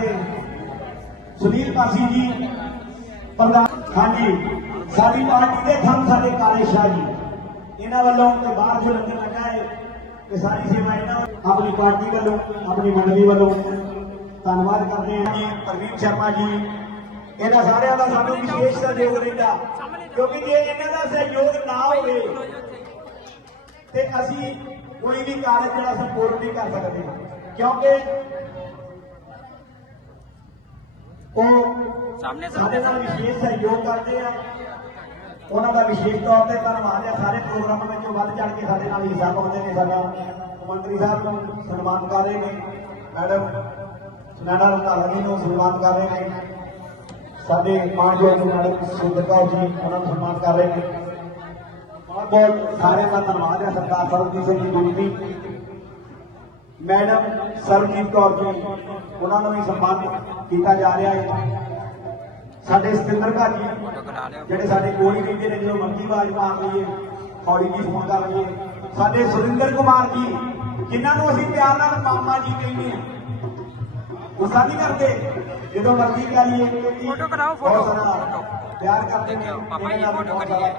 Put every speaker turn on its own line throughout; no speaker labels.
ਦੀ ਸਾਡੇ ਸੁਨੀਲ ਪਾਸੀ ਜੀ, ਪ੍ਰਧਾਨ ਹਾਂਜੀ, ਸਾਡੀ ਪਾਰਟੀ ਦੇ ਥੰਮ ਸਾਡੇ ਕਾਲੇ ਸ਼ਾਹ ਜੀ। ਇਹਨਾਂ ਵੱਲੋਂ ਤੇ ਬਾਹਰ ਜੋ ਲੰਗਰ ਲੱਗਾ ਹੈ ਇਹ ਸਾਰੀ ਸੇਵਾ ਇਹਨਾਂ ਆਪਣੀ ਪਾਰਟੀ ਵੱਲੋਂ, ਆਪਣੀ ਮੰਡਲੀ ਵੱਲੋਂ। ਧੰਨਵਾਦ ਕਰਦੇ ਹਾਂ ਜੀ, ਪ੍ਰਵੀਨ ਸ਼ਰਮਾ ਜੀ। ਇਹਨਾਂ ਸਾਰਿਆਂ ਦਾ ਸਾਨੂੰ ਵਿਸ਼ੇਸ਼ ਸਹਿਯੋਗ ਰਹਿੰਦਾ ਕਿਉਂਕਿ ਜੇ ਇਹਨਾਂ ਦਾ ਸਹਿਯੋਗ ਨਾ ਹੋਵੇ, ਤੇ ਅਸੀਂ ਕੋਈ ਵੀ ਕਾਰਜ ਜਿਹੜਾ ਸੰਪੂਰਨ ਨਹੀਂ ਕਰ ਸਕਦੇ। ਕਿਉਂਕਿ ਉਹ
ਸਾਹਮਣੇ
ਸਾਡੇ ਨਾਲ ਵਿਸ਼ੇਸ਼ ਸਹਿਯੋਗ ਕਰਦੇ ਆ। ਉਹਨਾਂ ਦਾ ਵਿਸ਼ੇਸ਼ ਤੌਰ ਤੇ ਧੰਨਵਾਦ ਹੈ ਸਾਰੇ ਪ੍ਰੋਗਰਾਮਾਂ ਵਿੱਚ ਵੱਧ ਚੜ ਕੇ ਸਾਡੇ ਨਾਲ ਹਿੱਸਾ ਪਾਉਂਦੇ ਨੇ ਸਾਡਾ ਮੰਤਰੀ ਸਾਹਿਬ ਨੂੰ ਸਨਮਾਨ ਕਰ ਰਹੇ ਨੇ। ਮੈਡਮ ਸੁਨੈਣਾ ਰੰਧਾਵਾ ਜੀ ਨੂੰ ਸਨਮਾਨ ਕਰ ਰਹੇ ਨੇ। ਸਾਡੇ ਮਾਨਯੋਗ ਮੈਡਮ ਸੁੰਦਰ ਕੌਰ ਜੀ ਉਹਨਾਂ ਨੂੰ ਸਨਮਾਨ ਕਰ ਰਹੇ ਨੇ। ਬਹੁਤ ਬਹੁਤ ਸਾਰਿਆਂ ਦਾ ਧੰਨਵਾਦ ਹੈ ਸਰਦਾਰ ਸਰਬਜੀਤ ਸਿੰਘ ਜੀ ਦੁੱਤੀ ਮੈਡਮ ਸਰਬਜੀਤ ਕੌਰ ਜੀ ਉਹਨਾਂ ਨੂੰ ਵੀ ਸਨਮਾਨਿਤ ਕੀਤਾ ਜਾ ਰਿਹਾ ਹੈ ਸਾਡੇ ਸਤਿੰਦਰ ਭਾਜੀ
ਕਰਾ
ਜਿਹੜੇ ਸਾਡੇ ਕੋਲ ਹੀ ਰਹਿੰਦੇ ਨੇ ਜਦੋਂ ਮਰਜ਼ੀ ਆਵਾਜ਼ ਮਾਰ ਲਈਏ ਹੌਲੀ ਜੀ ਫੋਨ ਕਰ ਲਈਏ ਸਾਡੇ ਸੁਰਿੰਦਰ ਕੁਮਾਰ ਜੀ ਜਿਨ੍ਹਾਂ ਨੂੰ ਅਸੀਂ ਪਿਆਰ ਨਾਲ ਮਾਮਾ ਜੀ ਕਹਿੰਦੇ ਹਾਂ ਗੁੱਸਾ ਨਹੀਂ ਕਰਦੇ ਜਦੋਂ ਮਰਜ਼ੀ ਕਰੀਏ
ਫੋਟੋ ਕਰਾਓ, ਫੋਟੋ।
ਪਿਆਰ ਕਰਦੇ ਨੇ
ਪਾਪਾ ਜੀ ਫੋਟੋ ਕਰੀਏ।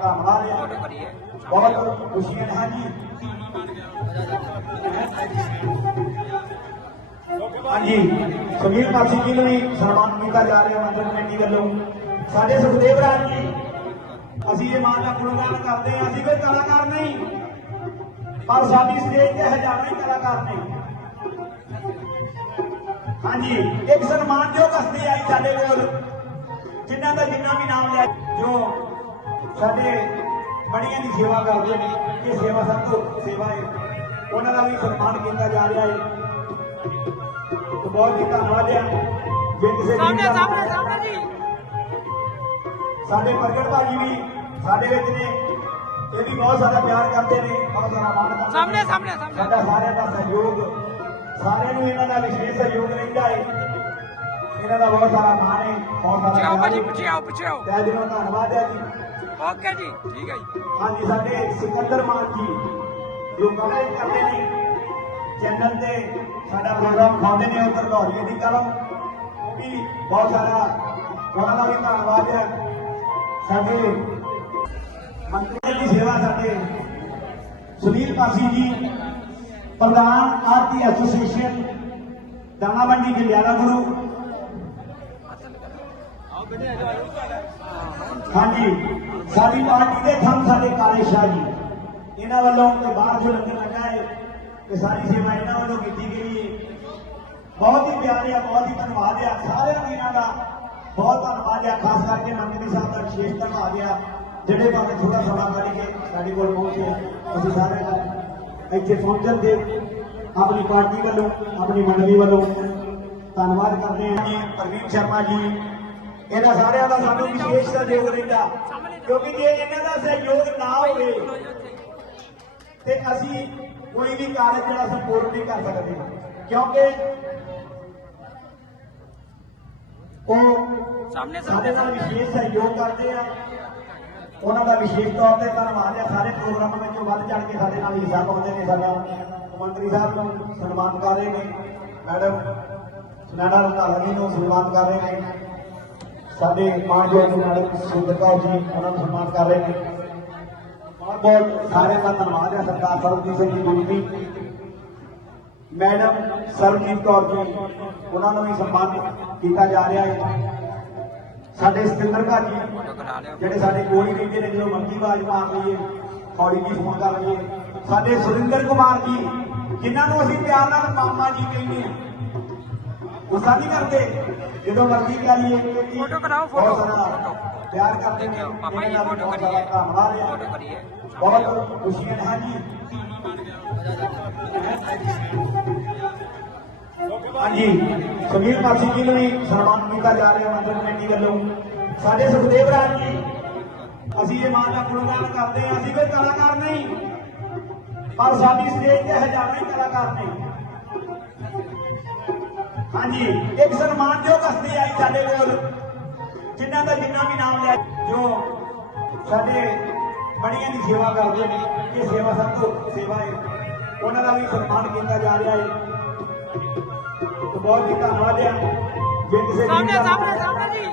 ਫੋਟੋ ਕਰੀਏ।
ਬਹੁਤ ਖੁਸ਼ੀਆਂ ਨੇ ਹਾਂਜੀ ਹਾਂਜੀ ਸੁਨੀਲ ਪਾਸੀ ਜੀ ਨੂੰ ਵੀ ਸਨਮਾਨ ਕੀਤਾ ਜਾ ਰਿਹਾ ਮੰਦਰ ਕਮੇਟੀ ਵੱਲੋਂ। ਸਾਡੇ ਸੁਖਦੇਵ ਰਾਜ ਜੀ, ਅਸੀਂ ਇਹ ਮਾਨ ਦਾ ਗੁਣਗਾਨ ਕਰਦੇ ਹਾਂ, ਅਸੀਂ ਕੋਈ ਕਲਾਕਾਰ ਨਹੀਂ। ਪਰ ਸਾਡੀ ਸਟੇਜ ਤੇ ਹਜ਼ਾਰਾਂ ਹੀ ਕਲਾਕਾਰ ਨੇ। ਹਾਂਜੀ, ਇੱਕ ਸਨਮਾਨਯੋਗ ਹਸਤੀ ਆਈ ਸਾਡੇ ਕੋਲ, ਜਿਨ੍ਹਾਂ ਦਾ ਜਿੰਨਾ ਵੀ ਨਾਮ ਲੈ ਜੋ ਸਾਡੇ ਬੜੀਆਂ ਦੀ ਸੇਵਾ ਕਰਦੇ ਨੇ, ਇਹ ਸੇਵਾ ਸਭ ਤੋਂ ਸੇਵਾ ਹੈ। ਉਹਨਾਂ ਦਾ ਵੀ ਸਨਮਾਨ ਕੀਤਾ ਜਾ ਰਿਹਾ ਹੈ। ਬਹੁਤ ਹੀ ਧੰਨਵਾਦ ਹੈ। ਜੇ ਕਿਸੇ
ਸਾਹਮਣੇ ਸਾਹਮਣੇ ਸਾਹਮਣੇ ਜੀ।
ਸਾਡੇ ਪ੍ਰਗਟ ਭਾਜੀ ਵੀ ਸਾਡੇ ਵਿੱਚ ਨੇ ਇਹ ਵੀ ਬਹੁਤ ਜ਼ਿਆਦਾ ਪਿਆਰ ਕਰਦੇ ਨੇ ਬਹੁਤ ਜ਼ਿਆਦਾ ਮਾਣ ਕਰਦੇ।
ਸਾਹਮਣੇ ਸਾਹਮਣੇ ਸਾਹਮਣੇ।
ਸਾਡਾ ਸਾਰਿਆਂ ਦਾ ਸਹਿਯੋਗ ਸਾਰਿਆਂ ਨੂੰ ਇਹਨਾਂ ਦਾ ਵਿਸ਼ੇਸ਼ ਸਹਿਯੋਗ ਰਹਿੰਦਾ ਹੈ। ਇਹਨਾਂ ਦਾ ਬਹੁਤ ਸਾਰਾ ਮਾਣ ਹੈ ਬਹੁਤ ਸਾਰਾ ਪਿਆਰ ਹੈ।
ਪਿੱਛੇ ਆਓ ਪਿੱਛੇ ਆਓ
ਤਹਿ ਦਿਲੋਂ ਧੰਨਵਾਦ ਹੈ ਜੀ।
ਓਕੇ ਜੀ ਠੀਕ ਹੈ ਜੀ।
ਹਾਂਜੀ ਸਾਡੇ ਸਿਕੰਦਰ ਮਾਨ ਜੀ ਜੋ ਕਮੈਂਟ ਕਰਦੇ ਨੇ। ਚੈਨਲ ਤੇ ਸਾਡਾ ਪ੍ਰੋਗਰਾਮ ਖਾਉਂਦੇ ਨੇ ਉੱਤਰ ਗੌਰੀਏ ਦੀ ਕਲਮ ਉਹ ਵੀ ਬਹੁਤ ਸਾਰਾ ਉਹਨਾਂ ਦਾ ਵੀ ਧੰਨਵਾਦ ਹੈ। ਸਾਡੇ ਮੰਤਰੀ ਦੀ ਸੇਵਾ ਸਾਡੇ ਸੁਨੀਲ ਪਾਸੀ ਜੀ, ਪ੍ਰਧਾਨ ਆਰਤੀ ਐਸੋਸੀਏਸ਼ਨ ਦਾਣਾ ਮੰਡੀ ਜਲਿਆਣਾ ਗੁਰੂ। ਹਾਂਜੀ, ਸਾਡੀ ਪਾਰਟੀ ਦੇ ਥੰਮ ਸਾਡੇ ਕਾਲੇ ਸ਼ਾਹ ਜੀ। ਇਹਨਾਂ ਵੱਲੋਂ ਤੇ ਬਾਹਰ ਜੋ ਲੰਗਰ ਲੱਗਾ ਹੈ ਇਹ ਸਾਰੀ ਸੇਵਾ ਇਹਨਾਂ ਵੱਲੋਂ ਕੀਤੀ ਗਈ। ਹੈ ਬਹੁਤ ਹੀ ਪਿਆਰੇ ਆ, ਬਹੁਤ ਹੀ ਧੰਨਵਾਦ ਆ। ਸਾਰਿਆਂ ਦਾ ਇਹਨਾਂ ਦਾ ਬਹੁਤ ਧੰਨਵਾਦ ਆ। ਖਾਸ ਕਰਕੇ ਮੰਤਰੀ ਸਾਹਿਬ ਦਾ ਵਿਸ਼ੇਸ਼ ਧੰਨਵਾਦ ਆ, ਜਿਹੜੇ ਭਾਵੇਂ ਥੋੜਾ ਸਮਾਂ ਕੱਢ ਕੇ ਸਾਡੇ ਕੋਲ ਪਹੁੰਚੇ ਅਸੀਂ ਸਾਰੇ ਦਾ ਇੱਥੇ ਪਹੁੰਚਣ ਦੇ ਆਪਣੀ ਪਾਰਟੀ ਵੱਲੋਂ, ਆਪਣੀ ਮੰਡਲੀ ਵੱਲੋਂ ਧੰਨਵਾਦ ਕਰਦੇ ਹਾਂ। ਜੀ, ਪ੍ਰਵੀਨ ਸ਼ਰਮਾ ਜੀ, ਇਹਨਾਂ ਸਾਰਿਆਂ ਦਾ ਸਾਨੂੰ ਵਿਸ਼ੇਸ਼ ਸਹਿਯੋਗ ਰਹਿੰਦਾ ਕਿਉਂਕਿ ਜੇ ਇਹਨਾਂ ਦਾ ਸਹਿਯੋਗ ਨਾ ਹੋਵੇ, ਤੇ ਅਸੀਂ ਕੋਈ ਵੀ ਕਾਰਜ ਜਿਹੜਾ ਸੰਪੂਰਨ ਨਹੀਂ ਕਰ ਸਕਦੇ। ਕਿਉਂਕਿ ਉਹ
ਸਾਹਮਣੇ
ਸਾਡੇ ਨਾਲ ਵਿਸ਼ੇਸ਼ ਸਹਿਯੋਗ ਕਰਦੇ ਆ। ਉਹਨਾਂ ਦਾ ਵਿਸ਼ੇਸ਼ ਤੌਰ ਤੇ ਧੰਨਵਾਦ ਹੈ ਸਾਰੇ ਪ੍ਰੋਗਰਾਮਾਂ ਵਿੱਚ ਵੱਧ ਚੜ ਕੇ ਸਾਡੇ ਨਾਲ ਹਿੱਸਾ ਪਾਉਂਦੇ ਨੇ। ਸਾਡਾ ਮੰਤਰੀ ਸਾਹਿਬ ਨੂੰ ਸਨਮਾਨ ਕਰ ਰਹੇ ਨੇ। ਮੈਡਮ ਸੁਨੈਣਾ ਰੰਧਾਵਾ ਜੀ ਨੂੰ ਸਨਮਾਨ ਕਰ ਰਹੇ ਨੇ। ਸਾਡੇ ਮਾਨਯੋਗ ਮੈਡਮ ਸੁੰਦਰ ਕੌਰ ਜੀ ਉਹਨਾਂ ਨੂੰ ਸਨਮਾਨ ਕਰ ਰਹੇ ਨੇ। ਬਹੁਤ ਬਹੁਤ ਸਾਰਿਆਂ ਦਾ ਧੰਨਵਾਦ ਹੈ, ਸਰਦਾਰ ਸਰਬਜੀਤ ਸਿੰਘ ਜੀ ਦੁੱਤੀ ਮੈਡਮ ਸਰਬਜੀਤ ਕੌਰ ਜੀ, ਉਹਨਾਂ ਨੂੰ ਵੀ ਸਨਮਾਨਿਤ ਕੀਤਾ ਜਾ ਰਿਹਾ ਹੈ। ਸਾਡੇ ਸਤਿੰਦਰ ਭਾਜੀ
ਫੋਟੋ
ਜਿਹੜੇ ਸਾਡੇ ਕੋਲ ਹੀ ਰਹਿੰਦੇ ਨੇ ਜਦੋਂ ਮਰਜ਼ੀ ਆਵਾਜ਼ ਮਾਰ ਲਈਏ ਹੌਲੀ ਜੀ ਫੋਨ ਕਰ ਲਈਏ ਸਾਡੇ ਸੁਰਿੰਦਰ ਕੁਮਾਰ ਜੀ, ਜਿਨ੍ਹਾਂ ਨੂੰ ਅਸੀਂ ਪਿਆਰ ਨਾਲ ਮਾਮਾ ਜੀ ਕਹਿੰਦੇ ਹਾਂ, ਗੁੱਸਾ ਨਹੀਂ ਕਰਦੇ। ਜਦੋਂ ਮਰਜ਼ੀ ਕਰੀਏ
ਫੋਟੋ ਕਰਾਓ, ਫੋਟੋ।
ਪਿਆਰ ਕਰਦੇ ਨੇ
ਪਾਪਾ ਜੀ ਫੋਟੋ ਕਰੀਏ। ਫੋਟੋ ਕਰੀਏ।
ਬਹੁਤ ਖੁਸ਼ੀਆਂ ਨੇ ਹਾਂਜੀ ਹਾਂਜੀ ਸੁਨੀਲ ਪਾਸੀ ਜੀ ਨੂੰ ਵੀ ਸਨਮਾਨ ਕੀਤਾ ਜਾ ਰਿਹਾ ਮੰਦਰ ਕਮੇਟੀ ਵੱਲੋਂ ਸਾਡੇ ਸੁਖਦੇਵ ਰਾਜ ਜੀ ਅਸੀਂ ਇਹ ਮਾਨ ਦਾ ਗੁਣਗਾਨ ਕਰਦੇ ਹਾਂ ਅਸੀਂ ਕੋਈ ਕਲਾਕਾਰ ਨਹੀਂ ਪਰ ਸਾਡੀ ਸਟੇਜ ਤੇ ਹਜ਼ਾਰਾਂ ਹੀ ਕਲਾਕਾਰ ਨੇ ਹਾਂਜੀ ਇੱਕ ਸਨਮਾਨਯੋਗ ਹਸਤੀ ਆਈ ਸਾਡੇ ਕੋਲ। ਜਿਨ੍ਹਾਂ ਦਾ ਜਿੰਨਾ ਵੀ ਨਾਮ ਲਿਆ ਜੋ ਸਾਡੇ ਬੜੀਆਂ ਦੀ ਸੇਵਾ ਕਰਦੇ ਨੇ ਇਹ ਸੇਵਾ ਸਭ ਤੋਂ ਸੇਵਾ ਹੈ। ਉਹਨਾਂ ਦਾ ਵੀ ਸਨਮਾਨ ਕੀਤਾ ਜਾ ਰਿਹਾ ਹੈ। ਬਹੁਤ ਹੀ ਧੰਨਵਾਦ ਆ ਜੇ ਕਿਸੇ
ਸਾਹਮਣੇ ਸਾਹਮਣੇ ਸਾਹਮਣੇ ਜੀ।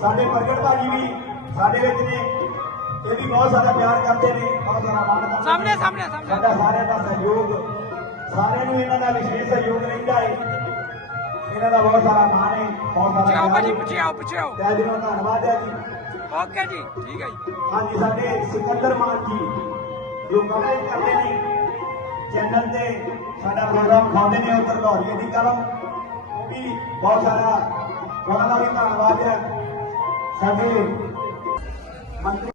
ਸਾਡੇ ਪ੍ਰਗਟ ਭਾਜੀ ਵੀ ਸਾਡੇ ਵਿੱਚ ਨੇ। ਇਹ ਵੀ ਬਹੁਤ ਜ਼ਿਆਦਾ ਪਿਆਰ ਕਰਦੇ ਨੇ। ਬਹੁਤ ਜ਼ਿਆਦਾ ਮਾਣ ਕਰਦੇ
ਸਾਹਮਣੇ ਸਾਹਮਣੇ।
ਸਾਡਾ ਸਾਰਿਆਂ ਦਾ ਸਹਿਯੋਗ ਸਾਰਿਆਂ ਨੂੰ ਇਹਨਾਂ ਦਾ ਵਿਸ਼ੇਸ਼ ਸਹਿਯੋਗ ਰਹਿੰਦਾ ਹੈ ਇਹਨਾਂ ਦਾ ਬਹੁਤ ਸਾਰਾ ਮਾਣ ਹੈ ਬਹੁਤ
ਪਿੱਛੇ ਆਓ
ਸਾਰਾ
ਭਾਜੀ
ਪਿਆਰ ਹੈ।
ਪਿੱਛੇ ਆਓ ਪਿੱਛੇ ਆਓ
ਤਹਿ ਦਿਲੋਂ ਧੰਨਵਾਦ ਹੈ ਜੀ
ਓਕੇ ਜੀ ਠੀਕ ਹੈ ਜੀ
ਹਾਂਜੀ ਸਾਡੇ ਸਿਕੰਦਰ ਮਾਨ ਜੀ ਜੋ ਕਮੈਂਟ ਕਰਦੇ ਨੇ ਚੈਨਲ ਤੇ ਸਾਡਾ ਪ੍ਰੋਗਰਾਮ ਖਾਉਂਦੇ ਨੇ ਉੱਤਰ ਗੌਰੀਏ ਦੀ ਕਲਮ ਉਹ ਵੀ ਬਹੁਤ ਸਾਰਾ ਉਹਨਾਂ ਦਾ ਵੀ ਧੰਨਵਾਦ ਹੈ ਸਾਡੇ ਮੰਤਰੀ